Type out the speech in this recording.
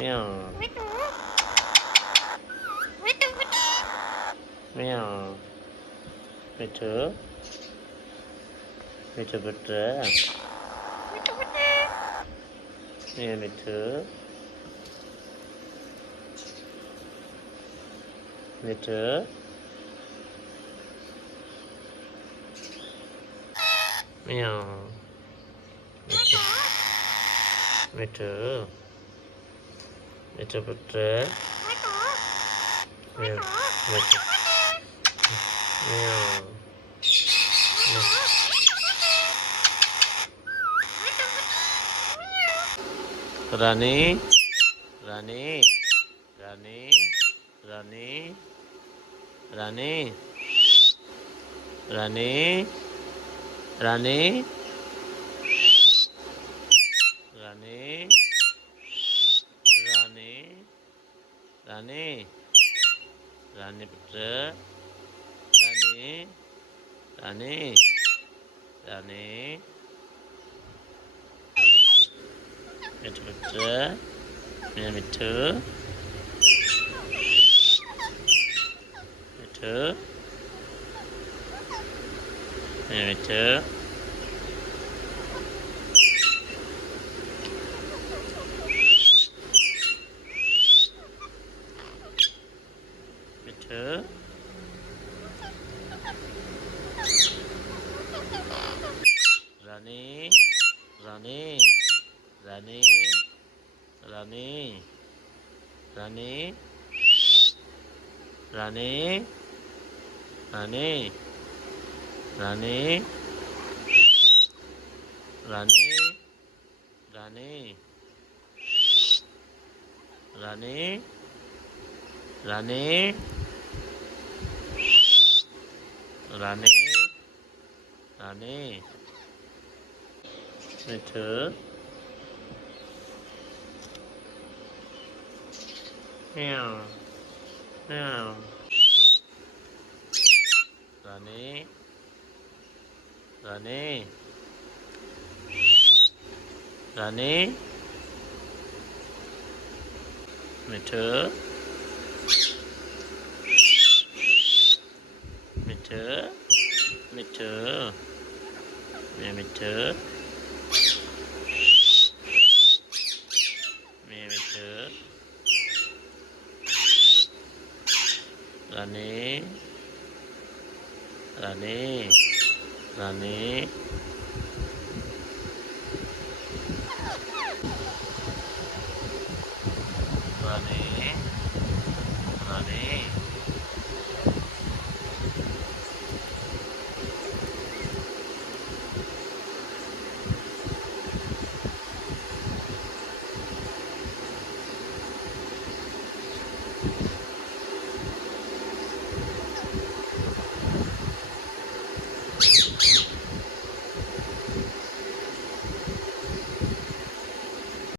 Meow. Meow. Mitu. Mitu putra. Meow Mitu. Mitu. Meow. Mitu. Mitu. Mitu putra. Meow. Mitu. Meow. Rani. Rani. Rani. Rani. Rani. Rani. Rani. Rani. Rani. Rani. Rani putra. Rani. Rani. Rani. Mitu putra. Mitu. Mitu. Mitu. Mitu. Rani. Rani. Rani. Rani. Rani. Rani. Rani. Rani. Rani. Rani. Rani. Rani. Rani. Rani. Mitu. Meow. Meow. Rani. Rani. Rani. Mitu. Mitu. Mitu. Meow Mitu. Meow Mitu. Rani. Rani. Rani.